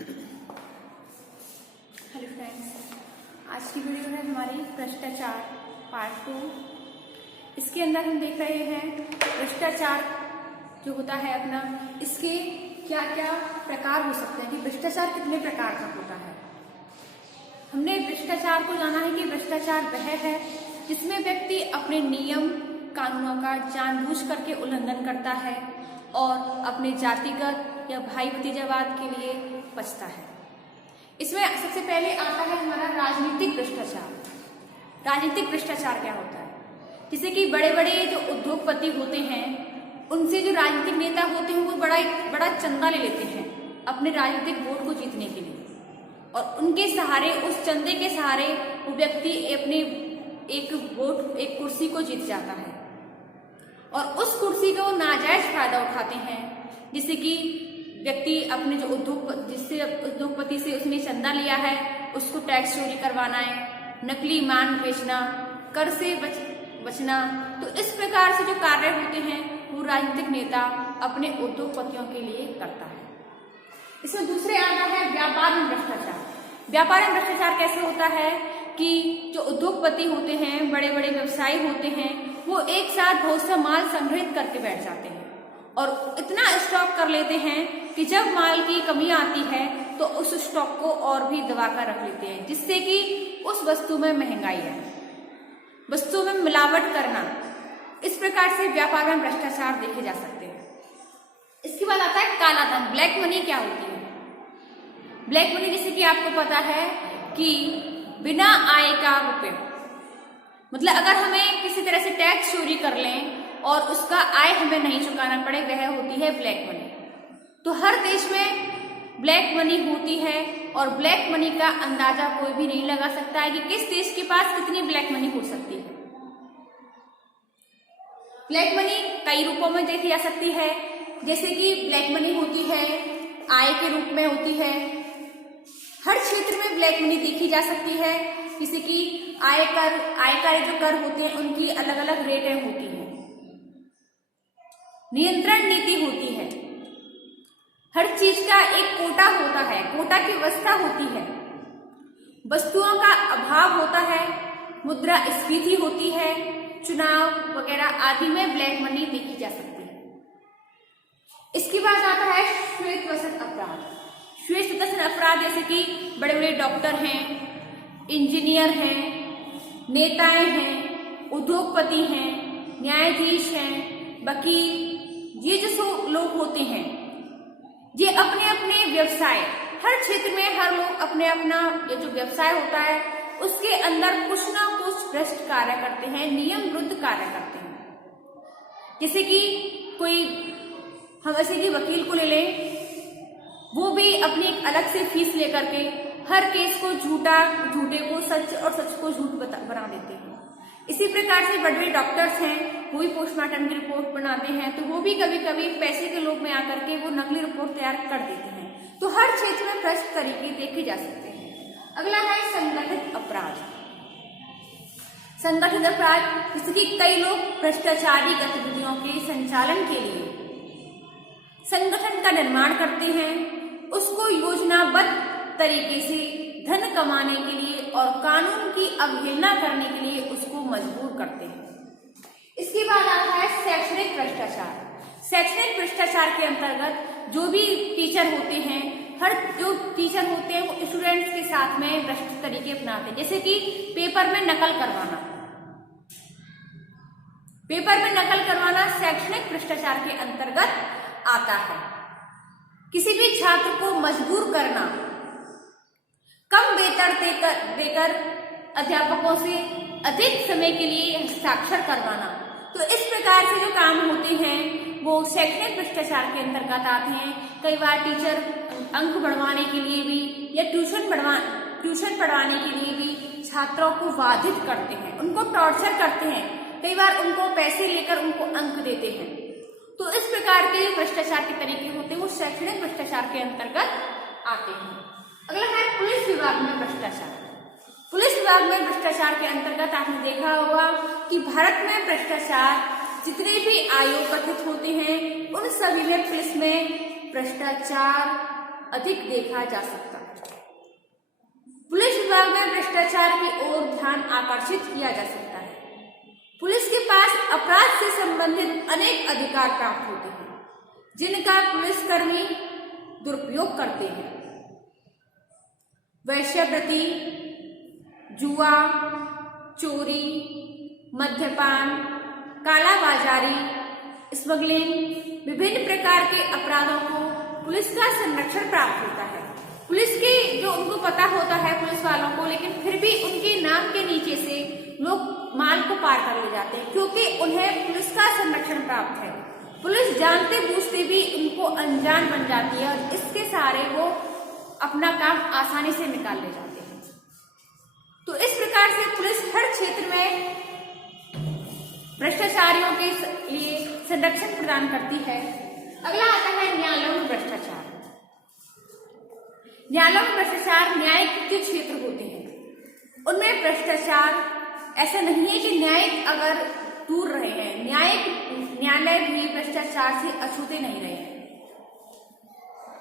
Hello friends, आज की video है हमारी भ्रष्टाचार पार्ट 2। इसके अंदर हम देख रहे हैं भ्रष्टाचार जो होता है अपना, इसके क्या क्या प्रकार हो सकते हैं कि भ्रष्टाचार कितने प्रकार का होता है। हमने भ्रष्टाचार को जाना है कि भ्रष्टाचार वह है जिसमें व्यक्ति अपने नियम कानूनों का जानबूझ करके उल्लंघन करता है और अपने जातिगत या भाई भतीजावाद के लिए बचता है। इसमें सबसे पहले आता है हमारा राजनीतिक भ्रष्टाचार। राजनीतिक भ्रष्टाचार क्या होता है? जैसे कि बड़े बड़े जो उद्योगपति होते हैं, उनसे जो राजनीतिक नेता होते हैं वो बड़ा चंदा ले लेते हैं अपने राजनीतिक वोट को जीतने के लिए, और उनके सहारे, उस चंदे के सहारे वो व्यक्ति अपने एक कुर्सी को जीत जाता है और उस कुर्सी का वो नाजायज फायदा उठाते हैं। जैसे कि व्यक्ति अपने जो उद्योगपति से उसने चंदा लिया है उसको टैक्स चोरी करवाना है, नकली मान बेचना, कर से बचना। तो इस प्रकार से जो कार्य होते हैं वो राजनीतिक नेता अपने उद्योगपतियों के लिए करता है। इसमें दूसरे आता है व्यापार में भ्रष्टाचार। व्यापार में भ्रष्टाचार कैसे होता है कि जो उद्योगपति होते हैं, बड़े बड़े व्यवसायी होते हैं, वो एक साथ बहुत सा माल संग्रहित करके बैठ जाते हैं और इतना स्टॉक कर लेते हैं कि जब माल की कमी आती है तो उस स्टॉक को और भी दबा कर रख लेते हैं, जिससे कि उस वस्तु में महंगाई है, वस्तु में मिलावट करना। इस प्रकार से व्यापार में भ्रष्टाचार देखे जा सकते हैं। इसके बाद आता है काला धन। ब्लैक मनी क्या होती है? ब्लैक मनी जैसे कि आपको पता है कि बिना आय का रुपये, मतलब अगर हमें किसी तरह से टैक्स चोरी कर लें और उसका आय हमें नहीं चुकाना पड़े, वह होती है ब्लैक मनी। तो हर देश में ब्लैक मनी होती है और ब्लैक मनी का अंदाजा कोई भी नहीं लगा सकता है कि किस देश के पास कितनी ब्लैक मनी हो सकती है। ब्लैक मनी कई रूपों में देखी जा सकती है, जैसे कि ब्लैक मनी होती है आय के रूप में होती है। हर क्षेत्र में ब्लैक मनी देखी जा सकती है, जैसे कि आयकर जो कर होते हैं उनकी अलग अलग रेटें होती हैं, नियंत्रण नीति होती है, हर चीज का एक कोटा होता है, कोटा की व्यवस्था होती है, वस्तुओं का अभाव होता है, मुद्रास्फीति होती है, चुनाव वगैरह आदि में ब्लैक मनी देखी जा सकती है। इसके बाद आता है श्वेत वसन अपराध। श्वेत वसन अपराध जैसे कि बड़े बड़े डॉक्टर हैं, इंजीनियर हैं, नेताएं हैं, उद्योगपति हैं, न्यायाधीश हैं, वकील, ये जो लोग होते हैं, ये अपने अपने व्यवसाय, हर क्षेत्र में हर लोग अपने अपना ये जो व्यवसाय होता है उसके अंदर कुछ ना कुछ भ्रष्ट कार्य करते हैं, नियम विरुद्ध कार्य करते हैं। जैसे कि हम ऐसे कि वकील को ले लें, वो भी अपनी एक अलग से फीस लेकर के हर केस को झूठे को सच और सच को झूठ बना देते हैं। इसी प्रकार से बड़े बड़े डॉक्टर्स हैं, वो भी पोस्टमार्टम की रिपोर्ट बनाते हैं, तो वो भी कभी कभी पैसे के लोभ में आकर के वो नकली रिपोर्ट तैयार कर देते हैं। तो हर क्षेत्र में भ्रष्ट तरीके देखे जा सकते हैं। अगला है संगठित अपराध। संगठित अपराध जैसे कि कई लोग भ्रष्टाचारी गतिविधियों के संचालन के लिए संगठन का निर्माण करते हैं, उसको योजनाबद्ध तरीके से धन कमाने के लिए और कानून की अवहेलना करने के लिए उसको मजबूर करते हैं। इसके बाद आता है शैक्षणिक भ्रष्टाचार। शैक्षणिक भ्रष्टाचार के अंतर्गत जो भी टीचर होते हैं, हर जो टीचर होते हैं वो स्टूडेंट्स के साथ में भ्रष्ट तरीके अपनाते हैं, जैसे कि पेपर में नकल करवाना। पेपर में नकल करवाना शैक्षणिक भ्रष्टाचार के अंतर्गत आता है। किसी भी छात्र को मजबूर करना, कम वेतन देकर अध्यापकों से अधिक समय के लिए हस्ताक्षर करवाना। तो इस प्रकार से जो काम होते हैं वो शैक्षणिक भ्रष्टाचार के अंतर्गत आते हैं। कई बार टीचर अंक बढ़वाने के लिए भी या ट्यूशन पढ़वाने के लिए भी छात्रों को बाधित करते हैं, उनको टॉर्चर करते हैं, कई बार उनको पैसे लेकर उनको अंक देते हैं। तो इस प्रकार के भ्रष्टाचार के तरीके होते हैं वो शैक्षणिक भ्रष्टाचार के अंतर्गत आते हैं। अगला है पुलिस विभाग में भ्रष्टाचार। पुलिस विभाग में भ्रष्टाचार के अंतर्गत आपने देखा होगा कि भारत में भ्रष्टाचार जितने भी आयोग गठित होते हैं उन सभी में पुलिस में भ्रष्टाचार अधिक देखा जा सकता है। पुलिस विभाग में भ्रष्टाचार की ओर ध्यान आकर्षित किया जा सकता है। पुलिस के पास अपराध से संबंधित अनेक अधिकार प्राप्त होते हैं, जिनका पुलिसकर्मी दुरुपयोग करते हैं। वेश्यावृत्ति, जुआ, चोरी, मद्यपान, कालाबाजारी, स्मगलिंग, विभिन्न प्रकार के अपराधों को पुलिस का संरक्षण प्राप्त होता है। पुलिस के जो उनको पता होता है पुलिस वालों को, लेकिन फिर भी उनके नाम के नीचे से लोग माल को पार कर ले जाते हैं, क्योंकि उन्हें पुलिस का संरक्षण प्राप्त है। पुलिस जानते बूझते भी उनको अनजान बन जाती है और इसके सहारे वो अपना काम आसानी से निकाल ले जाते हैं। तो इस प्रकार से पुलिस हर क्षेत्र में भ्रष्टाचारियों के लिए संरक्षण प्रदान करती है। अगला आता है न्यायालयों में भ्रष्टाचार। न्यायालयों में भ्रष्टाचार न्यायिक के क्षेत्र होते हैं, उनमें भ्रष्टाचार ऐसा नहीं है कि न्यायिक अगर दूर रहे हैं, न्यायालय भी भ्रष्टाचार से अछूते नहीं रहे हैं।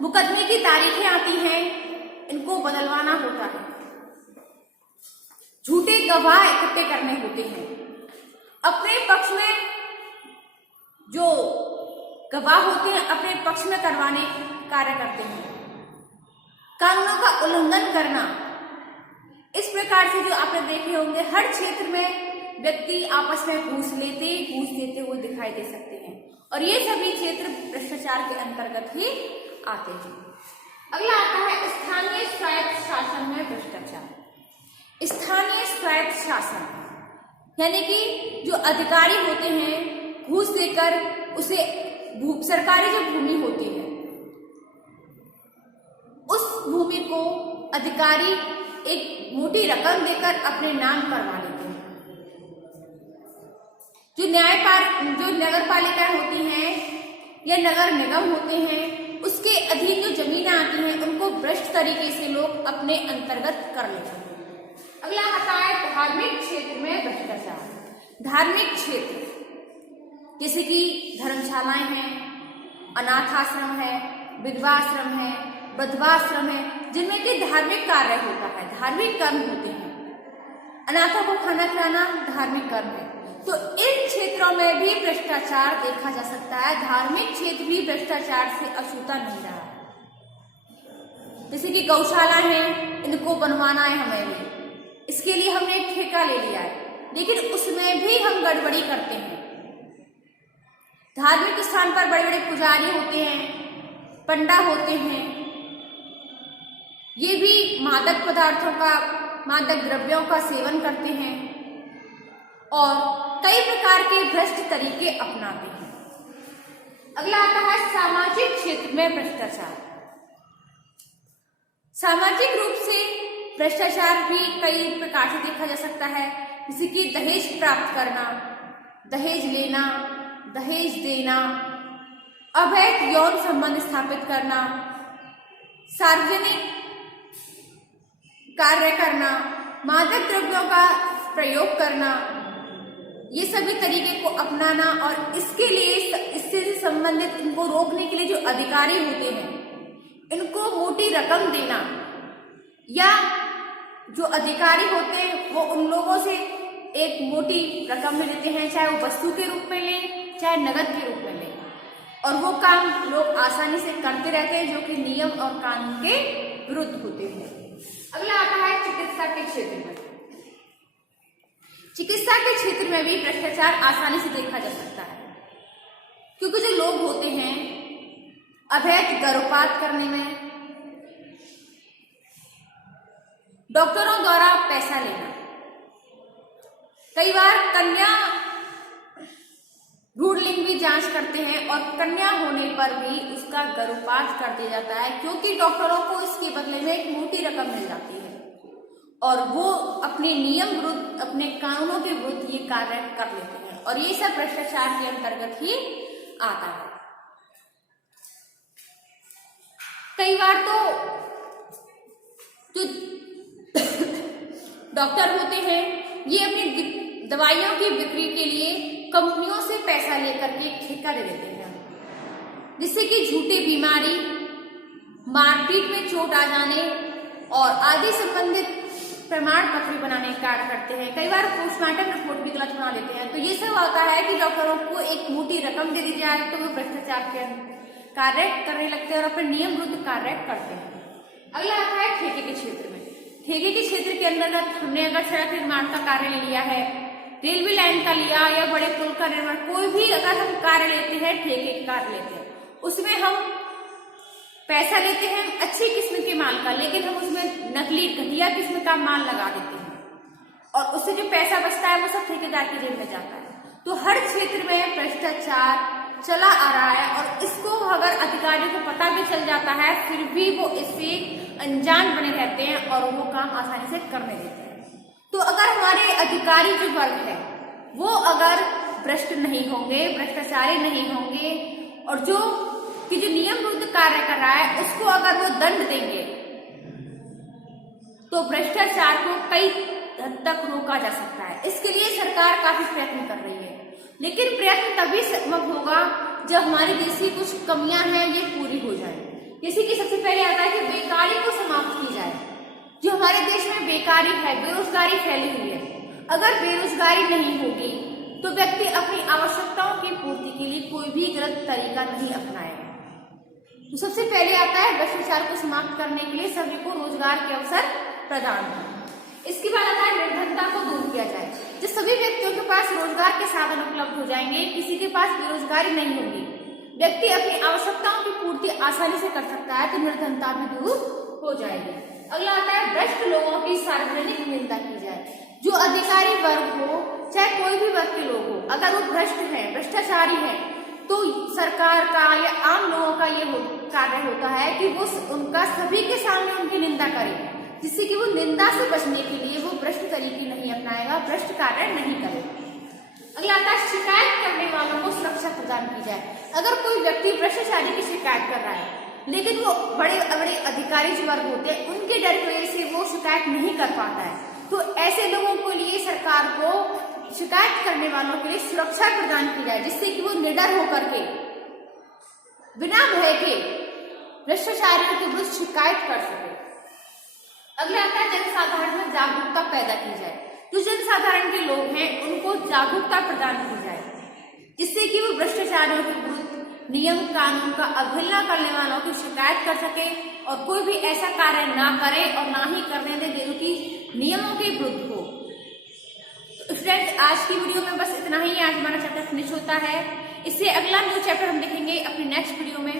मुकदमे की तारीखें आती हैं, इनको बदलवाना होता है। झूठे गवाह इकट्ठे करने होते हैं। अपने पक्ष में जो गवाह होते हैं अपने पक्ष में करवाने कार्य करते हैं। कानूनों का उल्लंघन करना, इस प्रकार से जो आपने देखे होंगे हर क्षेत्र में व्यक्ति आपस में घूस देते हुए दिखाई दे सकते हैं, और ये सभी क्षेत्र भ्रष्टाचार के अंतर्गत ही आते हैं। अगला आता है स्थानीय स्वायत्त शासन में भ्रष्टाचार। स्थानीय स्वायत्त शासन यानी कि जो अधिकारी होते हैं घूस देकर उसे सरकारी जो भूमि होती है उस भूमि को अधिकारी एक मोटी रकम देकर अपने नाम करवा लेते हैं। जो नगर पालिका होती हैं या नगर निगम होते हैं उसके अधीन जो जमीनें आती हैं उनको भ्रष्ट तरीके से लोग अपने अंतर्गत कर लेते हैं। अगला आता है धार्मिक क्षेत्र में भ्रष्टाचार। धार्मिक क्षेत्र जैसे कि धर्मशालाएं हैं, अनाथ आश्रम है, विधवाश्रम है, बधवाश्रम है, जिनमें कि धार्मिक कार्य होता है, धार्मिक कर्म होते हैं। अनाथों को खाना खिलाना धार्मिक कर्म है। तो इन क्षेत्रों में भी भ्रष्टाचार देखा जा सकता है। धार्मिक क्षेत्र भी भ्रष्टाचार से अछूता नहीं रहा। जैसे कि गौशाला है, इनको बनवाना है हमें भी, इसके लिए हमने एक ठेका ले लिया है, लेकिन उसमें भी हम गड़बड़ी करते हैं। धार्मिक स्थान पर बड़े बड़े पुजारी होते हैं, पंडा होते हैं, ये भी मादक द्रव्यों का सेवन करते हैं और कई प्रकार के भ्रष्ट तरीके अपनाते हैं। अगला आता है सामाजिक क्षेत्र में भ्रष्टाचार। सामाजिक रूप से भ्रष्टाचार भी कई प्रकार से देखा जा सकता है, जैसे कि दहेज प्राप्त करना, दहेज लेना, दहेज देना, अवैध यौन संबंध स्थापित करना, सार्वजनिक कार्य करना, मादक द्रव्यों का प्रयोग करना, ये सभी तरीके को अपनाना और इसके लिए इससे संबंधित इनको रोकने के लिए जो अधिकारी होते हैं इनको मोटी रकम देना, या जो अधिकारी होते हैं वो उन लोगों से एक मोटी रकम में लेते हैं, चाहे वो वस्तु के रूप में लें चाहे नगद के रूप में लें, और वो काम लोग आसानी से करते रहते हैं जो कि नियम और कानून के विरुद्ध होते हैं। अगला आता है चिकित्सा के क्षेत्र में। चिकित्सा के क्षेत्र में भी भ्रष्टाचार आसानी से देखा जा सकता है, क्योंकि जो लोग होते हैं अवैध गर्भपात करने में, डॉक्टरों द्वारा पैसा लेना, कई बार कन्या भ्रूण लिंग भी जांच करते हैं और कन्या होने पर भी उसका गर्भपात कर दिया जाता है, क्योंकि डॉक्टरों को इसके बदले में एक मोटी रकम मिल जाती है और वो अपने नियम विरुद्ध, अपने कानूनों के विरुद्ध ये कार्य कर लेते हैं, और ये सब भ्रष्टाचार के अंतर्गत ही आता है। कई बार तो जो डॉक्टर होते हैं ये अपनी दवाइयों की बिक्री के लिए कंपनियों से पैसा लेकर के ठेका दे देते हैं, जिससे कि झूठी बीमारी, मारपीट में चोट आ जाने और आदि संबंधित प्रमाण पत्र बनाने का कार्य करते हैं। कई बार पोस्टमार्टम रिपोर्ट भी गलत बना लेते हैं। तो ये सब आता है कि डॉक्टरों को एक मोटी रकम दे दी जाए तो वो भ्रष्टाचार के कार्य करने लगते हैं और अपने नियम विरुद्ध कार्य करते हैं। अगला आता है ठेके के क्षेत्र में। ठेके के क्षेत्र के अंतर्गत हमने अगर सड़क निर्माण का कार्य ले लिया है, रेलवे लाइन का लिया या बड़े पुल का निर्माण, कोई भी अगर हम कार्य लेते हैं, ठेके का कार्य लेते हैं, उसमें हम पैसा लेते हैं अच्छी किस्म के माल का, लेकिन हम उसमें नकली घटिया किस्म का माल लगा देते हैं और उससे जो पैसा बचता है वो सब ठेकेदार की जेब में जाता है। तो हर क्षेत्र में भ्रष्टाचार चला आ रहा है और इसको अगर अधिकारियों को पता भी चल जाता है फिर भी वो इससे अनजान बने रहते हैं और वो काम आसानी से करने देते हैं। तो अगर हमारे अधिकारी जो वर्ग है वो अगर भ्रष्ट नहीं होंगे, भ्रष्टाचारी नहीं होंगे और जो नियम विरुद्ध कार्य कर रहा है उसको अगर वो दंड देंगे तो भ्रष्टाचार को कई हद तक रोका जा सकता है। इसके लिए सरकार काफी प्रयत्न कर रही है, लेकिन प्रयत्न तभी संभव होगा जब हमारे देश की कुछ कमियां हैं ये पूरी हो जाए। जैसे कि सबसे पहले आता है कि बेकारी को समाप्त की जाए। जो हमारे देश में बेकारी है, बेरोजगारी फैली हुई है, अगर बेरोजगारी नहीं होगी तो व्यक्ति अपनी आवश्यकताओं की पूर्ति के लिए कोई भी गलत तरीका नहीं अपनाएगा। तो सबसे पहले आता है भ्रष्टाचार को समाप्त करने के लिए सभी को रोजगार के अवसर प्रदान करें। इसके बाद आता है निर्धनता को दूर किया जाए। जब सभी व्यक्तियों के पास रोजगार के साधन उपलब्ध हो जाएंगे, किसी के पास बेरोजगारी नहीं होगी, व्यक्ति अपनी आवश्यकताओं की पूर्ति आसानी से कर सकता है, तो निर्धनता भी दूर हो जाएगी। अगला आता है भ्रष्ट लोगों की सार्वजनिक निंदा की जाए। जो अधिकारी वर्ग हो चाहे कोई भी वर्ग के लोग हो, अगर वो भ्रष्ट है, भ्रष्टाचारी है, तो सरकार का या आम लोगों का ये कार्य होता है कि वो उनका सभी के सामने उनकी निंदा करे, जिससे कि वो निंदा से बचने के लिए वो भ्रष्ट तरीके नहीं अपनाएगा, भ्रष्ट कार्य नहीं करेगा। अगला आता है शिकायत करने वालों को सुरक्षा प्रदान की जाए। अगर कोई व्यक्ति भ्रष्टाचारी की शिकायत कर रहा है लेकिन वो बड़े बड़े अधिकारी जो वर्ग होते हैं उनके डर की वजह से वो शिकायत नहीं कर पाता है, तो ऐसे लोगों के लिए सरकार को शिकायत करने वालों के लिए सुरक्षा प्रदान की जाए, जिससे कि वो निडर होकर के बिना भय के भ्रष्टाचारियों के विरुद्ध शिकायत कर सके। अगला आता है जनसाधारण में जागरूकता पैदा की जाए। जो जनसाधारण के लोग हैं उनको जागरूकता प्रदान की जाए, जिससे कि वो भ्रष्टाचारियों के विरुद्ध नियम कानून का अवहेलना करने वालों की शिकायत कर सके और कोई भी ऐसा कार्य ना करे और ना ही करने दे जो कि नियमों के विरुद्ध हो। फ्रेंड्स, आज की वीडियो में बस इतना ही। आज हमारा चैप्टर फिनिश होता है। इससे अगला न्यू चैप्टर हम देखेंगे अपनी नेक्स्ट वीडियो में।